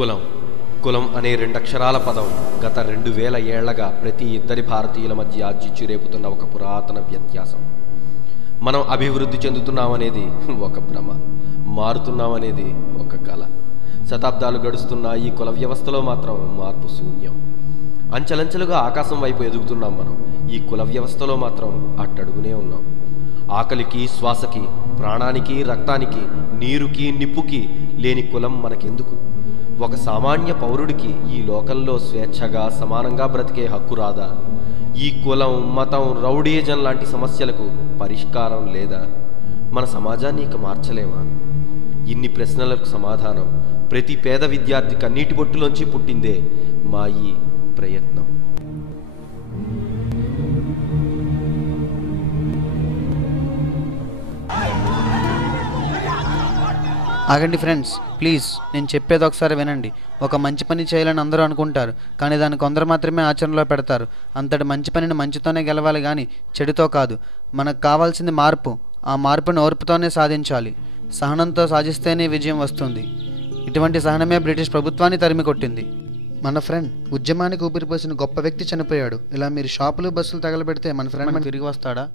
కులం కులం అనే రెండక్షరాల పదం గత 2000 ఏళ్లగా ప్రతి ఇద్దరి భారతీయుల మధ్య చిచ్చురేపుతున్న ఒక పురాతన వ్యత్యాసం. మనం అభివృద్ధి చెందుతున్నామనేది ఒక భ్రమ, మారుతున్నామనేది ఒక కళ. శతాబ్దాలు గడుస్తున్న ఈ కుల వ్యవస్థలో మాత్రం మార్పు శూన్యం. అంచెలంచెలుగా ఆకాశం వైపు ఎదుగుతున్నాం మనం. ఈ కుల వ్యవస్థలో మాత్రం అట్టడుగునే ఉన్నాం. ఆకలికి, శ్వాసకి, ప్రాణానికి, రక్తానికి, నీరుకి, నిప్పుకి లేని కులం మనకెందుకు? ఒక సామాన్య పౌరుడికి ఈ లోకంలో స్వేచ్ఛగా సమానంగా బ్రతికే హక్కు రాదా? ఈ కులం, మతం, రౌడీజం లాంటి సమస్యలకు పరిష్కారం లేదా? మన సమాజాన్ని ఇక మార్చలేమా? ఇన్ని ప్రశ్నలకు సమాధానం ప్రతి పేద విద్యార్థి కన్నీటి బొట్టులోంచి పుట్టిందే మా ఈ ప్రయత్నం. ఆగండి ఫ్రెండ్స్, ప్లీజ్, నేను చెప్పేది ఒకసారి వినండి. ఒక మంచి పని చేయాలని అందరూ అనుకుంటారు, కానీ దాన్ని కొందరు మాత్రమే ఆచరణలో పెడతారు. అంతటి మంచి పనిని మంచితోనే గెలవాలి, కానీ చెడుతో కాదు. మనకు కావాల్సింది మార్పు. ఆ మార్పుని ఓర్పుతోనే సాధించాలి. సహనంతో సాధిస్తేనే విజయం వస్తుంది. ఇటువంటి సహనమే బ్రిటిష్ ప్రభుత్వాన్ని తరిమి కొట్టింది. మన ఫ్రెండ్ ఉద్యమానికి ఊపిరిపోసిన గొప్ప వ్యక్తి చనిపోయాడు. ఇలా మీరు షాపులు, బస్సులు తగలబెడితే మన ఫ్రెండ్ మనకు తిరిగి వస్తాడా?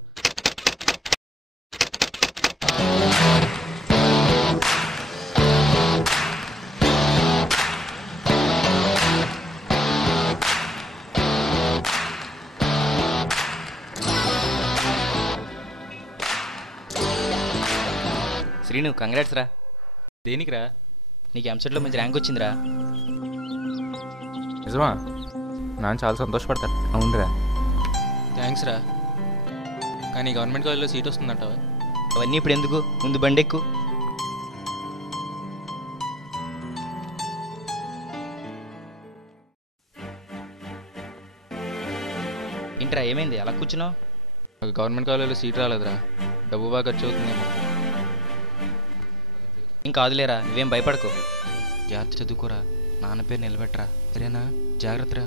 శ్రీను, కంగ్రాట్స్ రా. దేనికిరా? నీకు ఎంసెట్లో మంచి ర్యాంక్ వచ్చిందిరా. నిజమా? నాన్న చాలా సంతోషపడతారు. అవునరా. థ్యాంక్స్ రా. కానీ గవర్నమెంట్ కాలేజ్లో సీట్ వస్తుందంటావా? అవన్నీ ఇప్పుడు ఎందుకు, ముందు బండెక్కు. ఏంట్రా, ఏమైంది అలా కూర్చున్నావు? నాకు గవర్నమెంట్ కాలేజ్లో సీట్ రాలేదురా. డబ్బు బాగా ఖర్చు అవుతుందేమో. ఇంకా కాదులేరా, నువ్వేం భయపడకు. జాగ్రత్త చదువుకోరా, నాన్న పేరు నిలబెట్టరా, సరేనా? జాగ్రత్తరా.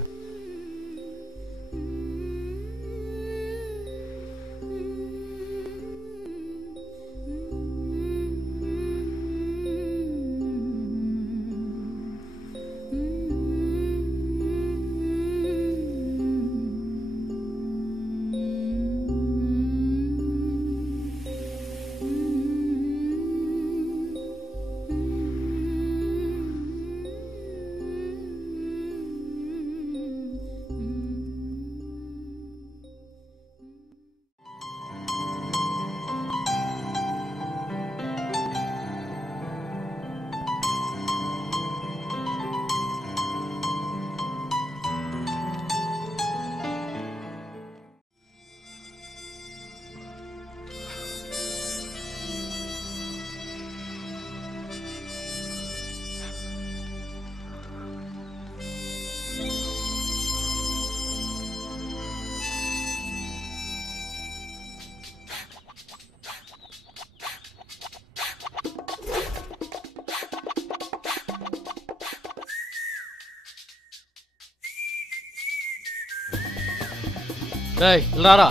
రారా.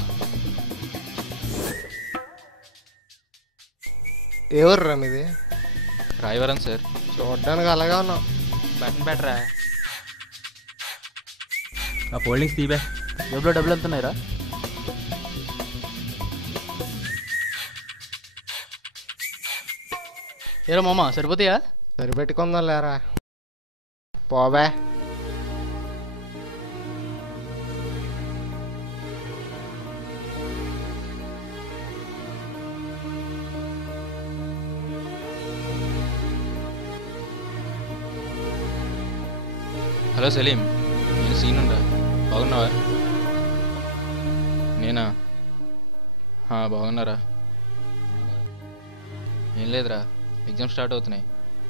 ఎవర్రా మీది? రాయవరం సార్. చూడడానికి అలాగే ఉన్నావు. బటన్ పెట్టరా. ఆ ఫోల్డింగ్స్ తీవే. జబ్బులో డబ్బులు వెళ్తున్నాయిరా? ఏరా మామ, సరిపోతాయా? సరిపెట్టుకుందాం లేరా. పోబే. హలో సలీం, నేను సీనుండా. బాగున్నావా? నేనా? బాగున్నారా? ఏం లేదురా, ఎగ్జామ్ స్టార్ట్ అవుతున్నాయి.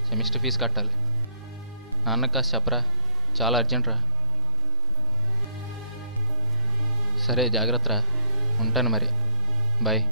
సెమిస్టర్ ఫీజు కట్టాలి. నాన్నకు కాస్త చెప్పరా, చాలా అర్జెంట్ రా. సరే, జాగ్రత్త రా. ఉంటాను మరి. బాయ్.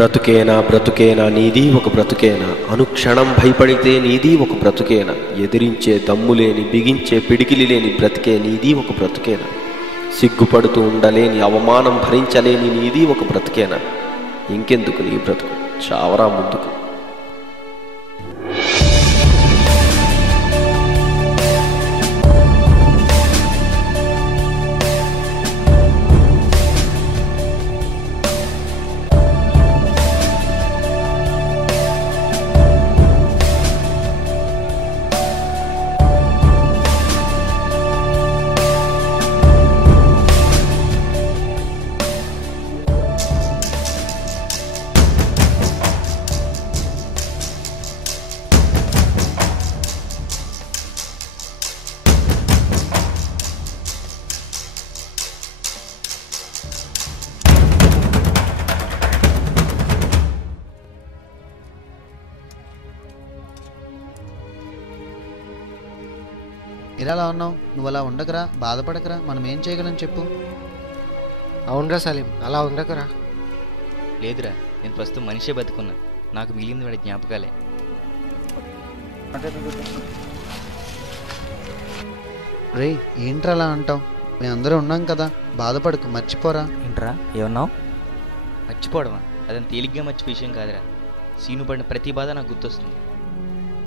బ్రతుకేనా బ్రతుకేనా నీది ఒక బ్రతుకేనా, అనుక్షణం భయపడితే నీది ఒక బ్రతుకేనా, ఎదిరించే దమ్ము లేని బిగించే పిడికిలి లేని బ్రతికే నీది ఒక బ్రతుకేనా, సిగ్గుపడుతూ ఉండలేని అవమానం భరించలేని నీది ఒక బ్రతుకేనా, ఇంకెందుకు నీ బ్రతుకు, చావరా ముందుకు. ఇలా ఉన్నావు, నువ్వు అలా ఉండకరా, బాధపడకరా, మనం ఏం చేయగలం చెప్పు. అవునరా సలీం, అలా ఉండకురా. లేదురా, నేను ప్రస్తుతం మనిషే బతుకున్నా. నాకు మిగిలింది వాడి జ్ఞాపకాలే. రే ఏంట్రా అలా అంటావు, మేమందరం ఉన్నాం కదా, బాధపడకు, మర్చిపోరా. ఏంట్రా ఏమన్నావు? మర్చిపోవడమా? అదని తేలిగ్గా మర్చి విషయం కాదురా. సీను పడిన ప్రతి బాధ నాకు గుర్తొస్తుంది.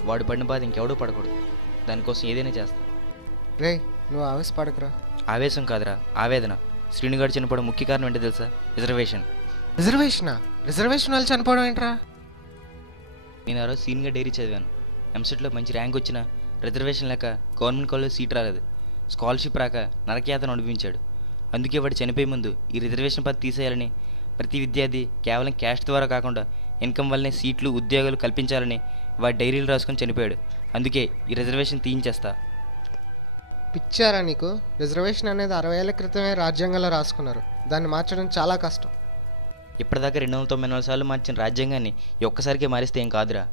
వాడు పడిన బాధ ఇంకెవడూ పడకూడదు. దానికోసం ఏదైనా చేస్తా. రే నువ్వు ఆవేశపడకురా. ఆవేశం కాదురా, ఆవేదన. శ్రీనుగాడు చనిపోవడం ముఖ్య కారణం ఏంటో తెలుసా? రిజర్వేషన్. రిజర్వేషనా? రిజర్వేషన్ వాళ్ళు చనిపోవడం ఏంట్రా? నేను ఆ రోజు సీన్గా డైరీ చదివాను. ఎంసెట్లో మంచి ర్యాంక్ వచ్చిన రిజర్వేషన్ లేక గవర్నమెంట్ కాలేజ్ సీట్ రాలేదు. స్కాలర్షిప్ రాక నరకయాతన అనిపించాడు. అందుకే వాడు చనిపోయే ముందు ఈ రిజర్వేషన్ పద్ధతి తీసేయాలని, ప్రతి విద్యార్థి కేవలం క్యాస్ట్ ద్వారా కాకుండా ఇన్కమ్ వల్లనే సీట్లు ఉద్యోగాలు కల్పించాలని వాడి డైరీలు రాసుకొని చనిపోయాడు. అందుకే ఈ రిజర్వేషన్ తీయించేస్తా. పిచ్చారా నీకు? రిజర్వేషన్ అనేది 60 ఏళ్ల క్రితమే రాజ్యాంగంలో రాసుకున్నారు. దాన్ని మార్చడం చాలా కష్టం. ఇప్పటిదాకా 294 సార్లు మార్చిన రాజ్యాంగాన్ని ఈ ఒక్కసారికే మారిస్తే ఏం కాదురా.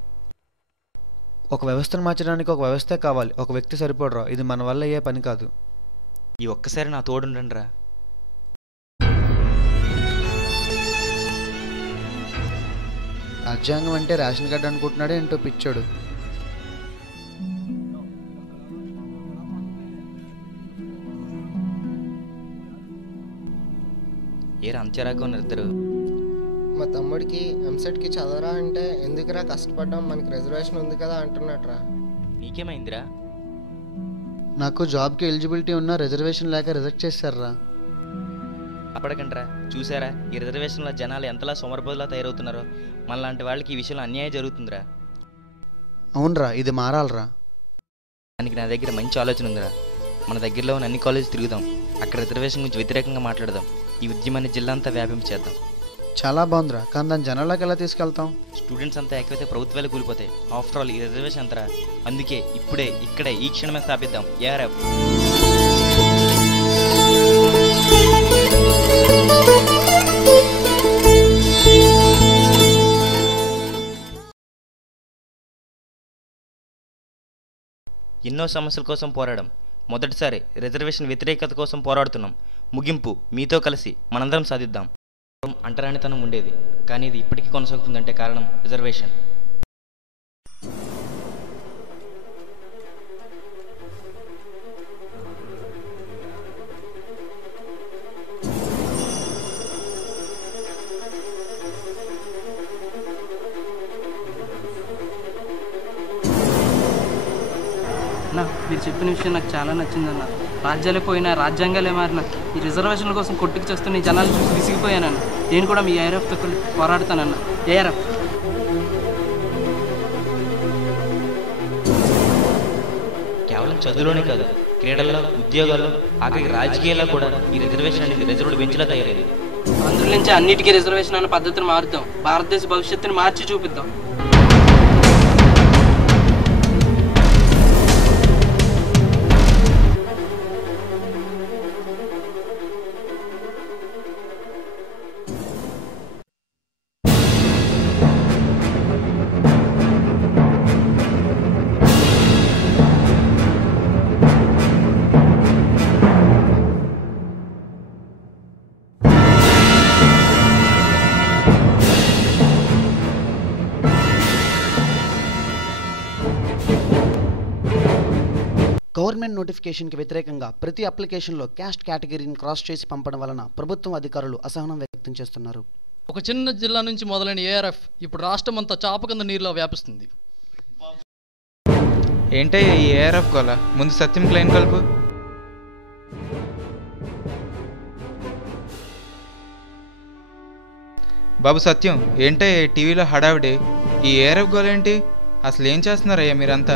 ఒక వ్యవస్థను మార్చడానికి ఒక వ్యవస్థే కావాలి, ఒక వ్యక్తి సరిపోడరా. ఇది మన వల్ల అయ్యే పని కాదు. ఈ ఒక్కసారి నా తోడుండండి రా. రాజ్యాంగం అంటే రేషన్ కార్డు అనుకుంటున్నాడే ఏంటో పిచ్చోడు. ఏరా అంచెరాగా ఉన్నారు ఇద్దరు. మా తమ్ముడికి ఎంసెట్కి చదవరా అంటే ఎందుకురా కష్టపడ్డాం, మనకి రిజర్వేషన్ ఉంది కదా అంటున్నట్రా. నీకేమైందిరా? నాకు జాబ్కి ఎలిజిబిలిటీ ఉన్న రిజర్వేషన్ లేక రిజెక్ట్ చేశారా. అప్పటికంటరా చూసారా ఈ రిజర్వేషన్లో జనాలు ఎంతలా సోమరపోతులా తయారవుతున్నారో. మనలాంటి వాళ్ళకి ఈ విషయంలో అన్యాయం జరుగుతుందిరా. అవునరా, ఇది మారాలరా. దానికి నా దగ్గర మంచి ఆలోచన ఉందిరా. మన దగ్గరలో ఉన్న అన్ని కాలేజీలు తిరుగుదాం, అక్కడ రిజర్వేషన్ గురించి వ్యతిరేకంగా మాట్లాడదాం. ఈ ఉద్యమాన్ని జిల్లా అంతా వ్యాపించేద్దాం. చాలా బాగుందిరా, కానీ దాని జనాల్లోకి ఎలా తీసుకెళ్తాం? స్టూడెంట్స్ అంతా ఎక్కువైతే ప్రభుత్వాలు కూలిపోతాయి. ఆఫ్టర్ ఆల్ ఈ రిజర్వేషన్ అంతరా. అందుకే ఇప్పుడే ఇక్కడే ఈ క్షణమే స్థాపిద్దాం ఏఆర్ఎఫ్. ఎన్నో సమస్యల కోసం పోరాడం. మొదటిసారి రిజర్వేషన్ వ్యతిరేకత కోసం పోరాడుతున్నాం. ముగింపు మీతో కలిసి మనందరం సాధిద్దాం. అంటరానితనం ఉండేది, కానీ ఇది ఇప్పటికీ కొనసాగుతుందంటే కారణం రిజర్వేషన్. అన్న మీరు చెప్పిన విషయం నాకు చాలా నచ్చిందన్న. రాజ్యాలే పోయినా రాజ్యాంగాలే మారినా ఈ రిజర్వేషన్ల కోసం కొట్టుకు చేస్తున్న ఈ జనాలు చూసి విసిగిపోయానన్న. నేను కూడా మీ ఏఆర్ఎఫ్తో పోరాడుతానన్న. ఏఆర్ఎఫ్. కేవలం చదువులోనే కాదు, క్రీడల్లో, ఉద్యోగాల్లో, ఆఖరికి రాజకీయాల్లో కూడా ఈ రిజర్వేషన్ అనేది రిజర్వ్డ్ బెంచ్లా తయారైంది. అందులో నుంచి అన్నిటికీ రిజర్వేషన్ అన్న పద్ధతిని మారుద్దాం. భారతదేశ భవిష్యత్తుని మార్చి చూపిద్దాం. గవర్నమెంట్ నోటిఫికేషన్కి వ్యతిరేకంగా ప్రతి అప్లికేషన్లో క్యాస్ట్ కేటగిరీని క్రాస్ చేసి పంపడం వలన ప్రభుత్వం అధికారులు అసహనం వ్యక్తం చేస్తున్నారు. ఒక చిన్న జిల్లా నుంచి మొదలైన ఏఆర్ఎఫ్ ఇప్పుడు రాష్ట్రం అంతా చాప కింద నీరులో వ్యాపిస్తుంది. ఏంటయ్యా ఈ ఏఆర్ఎఫ్ గోల? ముందు సత్యం క్లైన్ కలుపు. బాబు సత్యం, ఏంటయ్యా టీవీలో హడావిడి? ఈ ఏఆర్ఎఫ్ గోల ఏంటి? అసలు ఏం చేస్తున్నారయ్యా మీరంతా?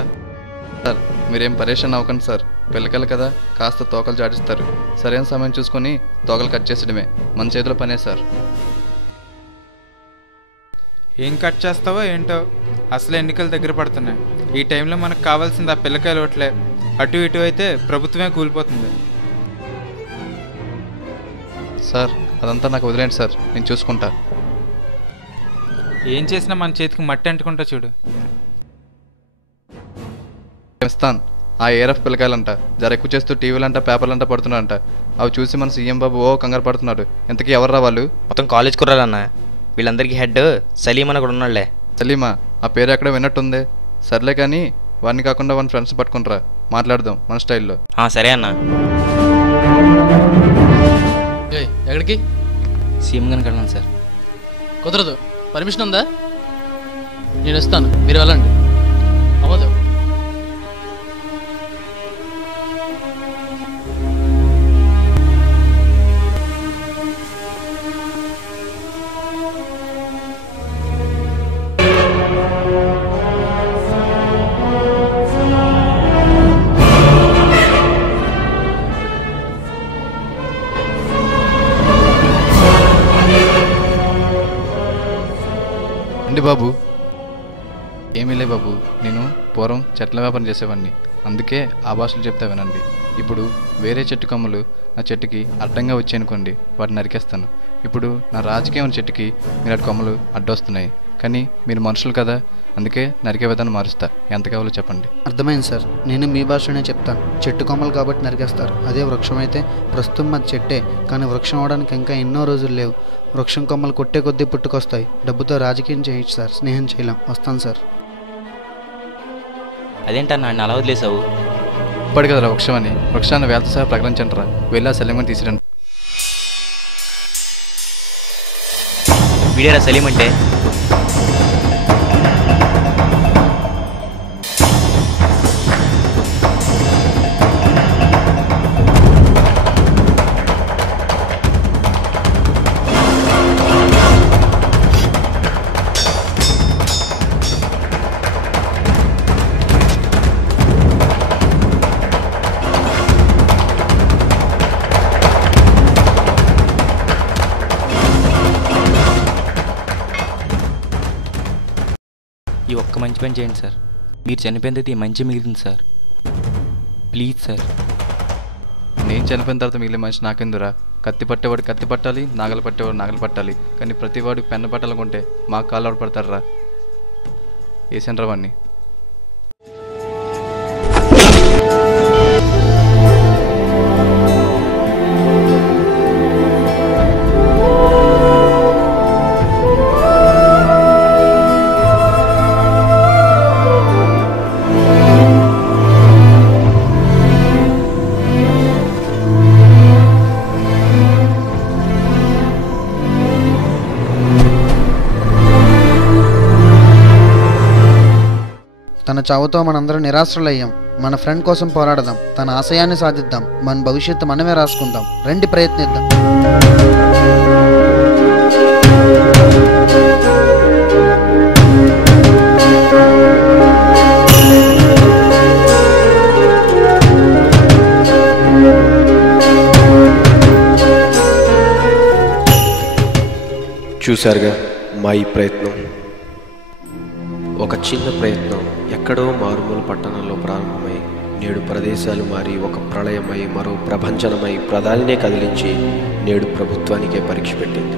సార్ మీరేం పరేషాన్ అవ్వకండి సార్. పిల్లకలు కదా కాస్త తోకలు జాడిస్తారు. సరైన సమయం చూసుకొని తోకలు కట్ చేసడమే మన చేతిలో పనే సార్. ఏం కట్ చేస్తావో ఏంటో, అసలు ఎన్నికలు దగ్గర పడుతున్నాయి. ఈ టైంలో మనకు కావాల్సింది ఆ పిల్లకాయలు ఓట్లే. అటు ఇటు అయితే ప్రభుత్వమే కూలిపోతుంది. సార్ అదంతా నాకు వదిలేండి సార్, నేను చూసుకుంటా. ఏం చేసినా మన చేతికి మట్టి అంటుకుంటా చూడు. ఇస్తాను ఆ ఏఆర్ఎఫ్ పిల్లకాయలంట జర ఎక్కువ చేస్తూ టీవీలంట పేపర్లంట పడుతున్నారంట. అవి చూసి మన సీఎం బాబు ఓ కంగారు పడుతున్నాడు. ఇంతకీ ఎవర్రా వాళ్ళు? మొత్తం కాలేజ్ కుర్రాలన్న. వీళ్ళందరికీ హెడ్ సలీం అని కూడా ఉన్నాడులే. సలీమా? ఆ పేరు ఎక్కడ విన్నట్టుంది. సర్లే కానీ వాడిని కాకుండా వాడిని ఫ్రెండ్స్ పట్టుకుంటారా, మాట్లాడదాం మన స్టైల్లో. సరే అన్న. ఎక్కడికి? సీఎం గారిని కడదాం సార్. కుదరదు. పర్మిషన్ ఉందా? నేను ఇస్తాను, మీరు వెళ్ళండి. అవ్వదు. అండి బాబు. ఏమీ లే బాబు, నేను పూర్వం చెట్ల వ్యాపారం చేసేవాడిని, అందుకే ఆ భాషలు చెప్తా వినండి. ఇప్పుడు వేరే చెట్టు కొమ్మలు నా చెట్టుకి అడ్డంగా వచ్చాయనుకోండి, వాటిని నరికేస్తాను. ఇప్పుడు నా రాజకీయం చెట్టుకి మీరు అటు కొమ్మలు అడ్డొస్తున్నాయి, కానీ మీరు మనుషులు కదా, అందుకే నరికే విధానం మారుస్తా. ఎంత కావాలో చెప్పండి. అర్థమైంది సార్. నేను మీ భాషలోనే చెప్తాను. చెట్టు కొమ్మలు కాబట్టి నరికేస్తారు. అదే వృక్షం అయితే ప్రస్తుతం అది చెట్టే, కానీ వృక్షం అవడానికి ఇంకా ఎన్నో రోజులు లేవు. వృక్షం కొమ్మలు కొట్టే కొద్దీ పుట్టుకొస్తాయి. డబ్బుతో రాజకీయం చేయొచ్చు సార్, స్నేహం చేయలేం. వస్తాను సార్. అదేంటన్నా అలా వదిలేసావు? ఇప్పటి కదరా వృక్షం అని, వృక్షాన్ని వేలతో సహా ప్రకటించంటారా. వెళ్ళా సలీమని తీసిరండి. వీడేరా సలీం అంటే? ఈ ఒక్క మంచి పని చేయండి సార్. మీరు చనిపోయిన తర్వాత ఈ మంచి మిగిలింది సార్. Please sir. నేను చనిపోయిన తర్వాత మిగిలిన మనిషి నాకెందురా? కత్తి పట్టేవాడు కత్తి పట్టాలి, నాగలు పట్టేవాడు నాగలు పట్టాలి, కానీ ప్రతివాడు పెన్ను పట్టాలనుకుంటే మా కాళ్ళు పడతారా? వేసాను వాడిని. తన చావుతో మనందరం నిరాశ్రులయ్యాం. మన ఫ్రెండ్ కోసం పోరాడదాం, తన ఆశయాన్ని సాధిద్దాం, మన భవిష్యత్తు మనమే రాసుకుందాం. రండి ప్రయత్నిద్దాం. చూశారుగా మా ఈ ప్రయత్నం. ఒక చిన్న ప్రయత్నం ఎక్కడో మారుమూల పట్టణంలో ప్రారంభమై నేడు ప్రదేశాలు మారి ఒక ప్రళయమై మరో ప్రభంజనమై ప్రధానినే కదిలించి నేడు ప్రభుత్వానికే పరీక్ష పెట్టింది.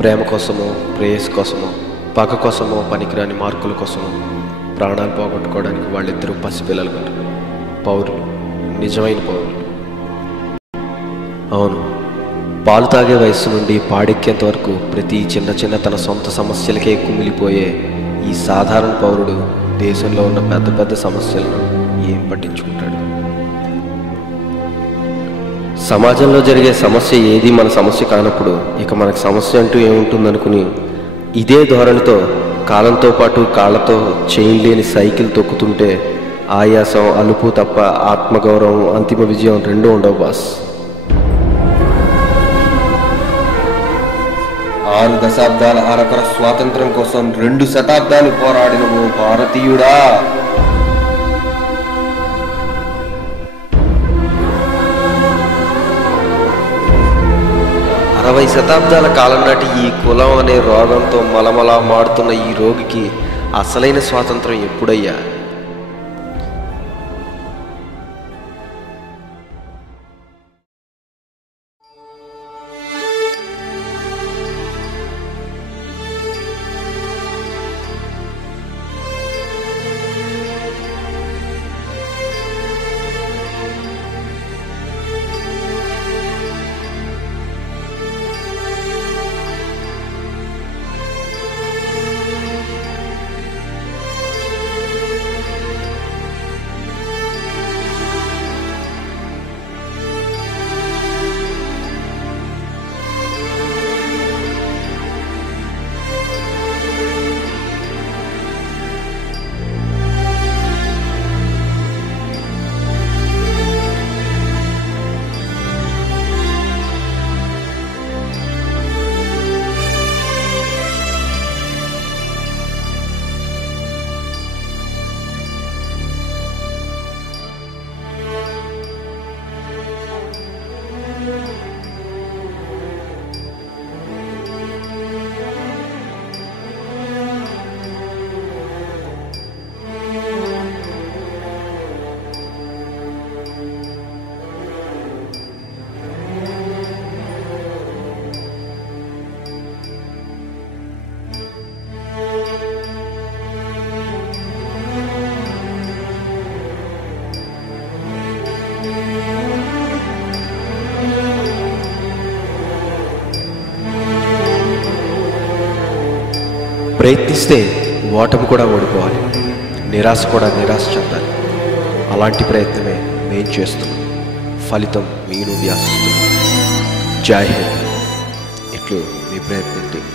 ప్రేమ కోసమో, ప్రేయస్ కోసమో, పగ కోసమో, పనికిరాని మార్కుల కోసమో ప్రాణాలు పోగొట్టుకోవడానికి వాళ్ళిద్దరూ పసిపిల్లలు గారు. పౌరులు, నిజమైన పౌరులు. అవును, పాలు తాగే వయస్సు నుండి పాడెక్కేంత వరకు ప్రతి చిన్న చిన్న తన సొంత సమస్యలకే కుమిలిపోయే ఈ సాధారణ పౌరుడు దేశంలో ఉన్న పెద్ద పెద్ద సమస్యలను ఏం పట్టించుకుంటాడు? సమాజంలో జరిగే సమస్య ఏది మన సమస్య కానప్పుడు ఇక మనకు సమస్య అంటూ ఏముంటుందనుకుని ఇదే ధోరణితో కాలంతో పాటు కాళ్లతో చైన్ లేని సైకిల్ తొక్కుతుంటే ఆయాసం, అలుపు తప్ప ఆత్మగౌరవం, అంతిమ విజయం రెండూ ఉండవు బాస్. 6 దశాబ్దాల అరకొర స్వాతంత్రం కోసం 2 శతాబ్దాలు పోరాడిన ఓ భారతీయుడా, 60 శతాబ్దాల కాలం నాటి ఈ కులం అనే రోగంతో మలమలా మాడుతున్న ఈ రోగికి అసలైన స్వాతంత్రం ఎప్పుడయ్యా? ప్రయత్నిస్తే ఓటమి కూడా ఓడిపోవాలి, నిరాశ కూడా నిరాశ చెందాలి. అలాంటి ప్రయత్నమే మేం చేస్తున్నాం. ఫలితం మీ నుండి ఆశిస్తున్నాం. జై హింద్. ఇట్లు మీ ప్రయత్నం టీం.